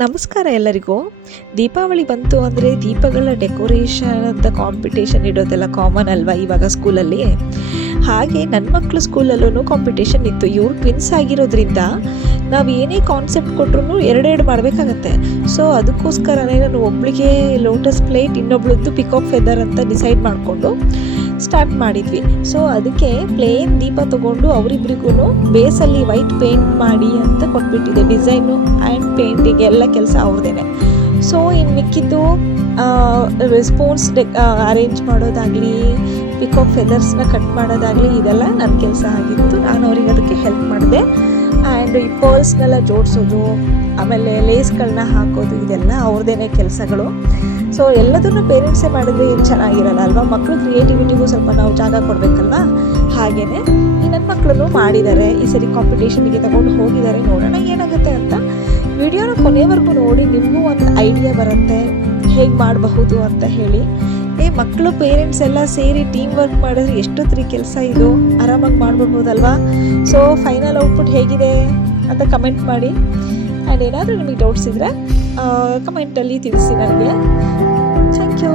ನಮಸ್ಕಾರ ಎಲ್ಲರಿಗೂ. ದೀಪಾವಳಿ ಬಂತು ಅಂದರೆ ದೀಪಗಳ ಡೆಕೋರೇಷನ್ ಅಂತ ಕಾಂಪಿಟೇಷನ್ ಇಡೋದೆಲ್ಲ ಕಾಮನ್ ಅಲ್ವಾ ಇವಾಗ ಸ್ಕೂಲಲ್ಲಿ. ಹಾಗೆ ನನ್ನ ಮಕ್ಕಳು ಸ್ಕೂಲಲ್ಲೂ ಕಾಂಪಿಟೇಷನ್ ಇತ್ತು. ಇವ್ರು ಟ್ವಿನ್ಸ್ ಆಗಿರೋದ್ರಿಂದ ನಾವು ಏನೇ ಕಾನ್ಸೆಪ್ಟ್ ಕೊಟ್ಟರು ಎರಡೆರಡು ಮಾಡಬೇಕಾಗತ್ತೆ. ಸೊ ಅದಕ್ಕೋಸ್ಕರನೇ ನಾನು ಒಬ್ಳಿಗೆ ಲೋಟಸ್ ಪ್ಲೇಟ್, ಇನ್ನೊಬ್ಳದ್ದು ಪಿಕಾಕ್ ಫೆದರ್ ಅಂತ ಡಿಸೈಡ್ ಮಾಡಿಕೊಂಡು ಸ್ಟಾರ್ಟ್ ಮಾಡಿದ್ವಿ. ಸೊ ಅದಕ್ಕೆ ಪ್ಲೇನ್ ದೀಪ ತೊಗೊಂಡು ಅವರಿಬ್ರಿಗೂ ಬೇಸಲ್ಲಿ ವೈಟ್ ಪೇಂಟ್ ಮಾಡಿ ಅಂತ ಕೊಟ್ಬಿಟ್ಟಿದ್ದೆ. ಡಿಸೈನು ಆ್ಯಂಡ್ ಪೇಂಟಿಂಗ್ ಎಲ್ಲ ಕೆಲಸ ಅವ್ರದ್ದೇನೆ. ಸೊ ಇನ್ನು ಮಿಕ್ಕಿದ್ದು ಸ್ಪೂನ್ಸ್ ಅರೇಂಜ್ ಮಾಡೋದಾಗಲಿ, ಪಿಕಾಕ್ ಫೆದರ್ಸ್ನ ಕಟ್ ಮಾಡೋದಾಗಲಿ ಇದೆಲ್ಲ ನನ್ನ ಕೆಲಸ ಆಗಿತ್ತು. ನಾನು ಅವ್ರಿಗೆ ಅದಕ್ಕೆ ಹೆಲ್ಪ್ ಮಾಡಿದೆ. ಆ್ಯಂಡ್ ಈ ಪರ್ಲ್ಸ್ನೆಲ್ಲ ಜೋಡಿಸೋದು, ಆಮೇಲೆ ಲೇಸ್ಗಳನ್ನ ಹಾಕೋದು, ಇದೆಲ್ಲ ಅವ್ರದ್ದೇನೆ ಕೆಲಸಗಳು. ಸೊ ಎಲ್ಲದನ್ನು ಪೇರೆಂಟ್ಸೇ ಮಾಡಿದ್ರೆ ಏನು ಚೆನ್ನಾಗಿರಲ್ಲ ಅಲ್ವಾ. ಮಕ್ಕಳು ಕ್ರಿಯೇಟಿವಿಟಿಗೂ ಸ್ವಲ್ಪ ನಾವು ಜಾಗ ಕೊಡಬೇಕಲ್ವಾ. ಹಾಗೆಯೇ ಈ ನನ್ನ ಮಕ್ಕಳನ್ನು ಮಾಡಿದ್ದಾರೆ. ಈ ಸರಿ ಕಾಂಪಿಟೇಷನ್ಗೆ ತಗೊಂಡು ಹೋಗಿದ್ದಾರೆ. ನೋಡೋಣ ಏನಾಗುತ್ತೆ ಅಂತ. ವಿಡಿಯೋನ ಕೊನೆವರೆಗೂ ನೋಡಿ, ನಿಮಗೂ ಒಂದು ಐಡಿಯಾ ಬರುತ್ತೆ ಹೇಗೆ ಮಾಡಬಹುದು ಅಂತ ಹೇಳಿ. ಮಕ್ಕಳು ಪೇರೆಂಟ್ಸ್ ಎಲ್ಲ ಸೇರಿ ಟೀಮ್ ವರ್ಕ್ ಮಾಡಿದ್ರೆ ಎಷ್ಟೊತ್ತಿಗೆ ಕೆಲಸ ಇದು ಆರಾಮಾಗಿ ಮಾಡ್ಬಿಡ್ಬೋದಲ್ವಾ. ಸೊ ಫೈನಲ್ ಔಟ್ಪುಟ್ ಹೇಗಿದೆ ಅಂತ ಕಮೆಂಟ್ ಮಾಡಿ. ಆ್ಯಂಡ್ ಏನಾದರೂ ನಿಮಗೆ ಡೌಟ್ಸ್ ಇದ್ದರೆ ಕಮೆಂಟಲ್ಲಿ ತಿಳಿಸಿ ನನಗೆ. Thank you.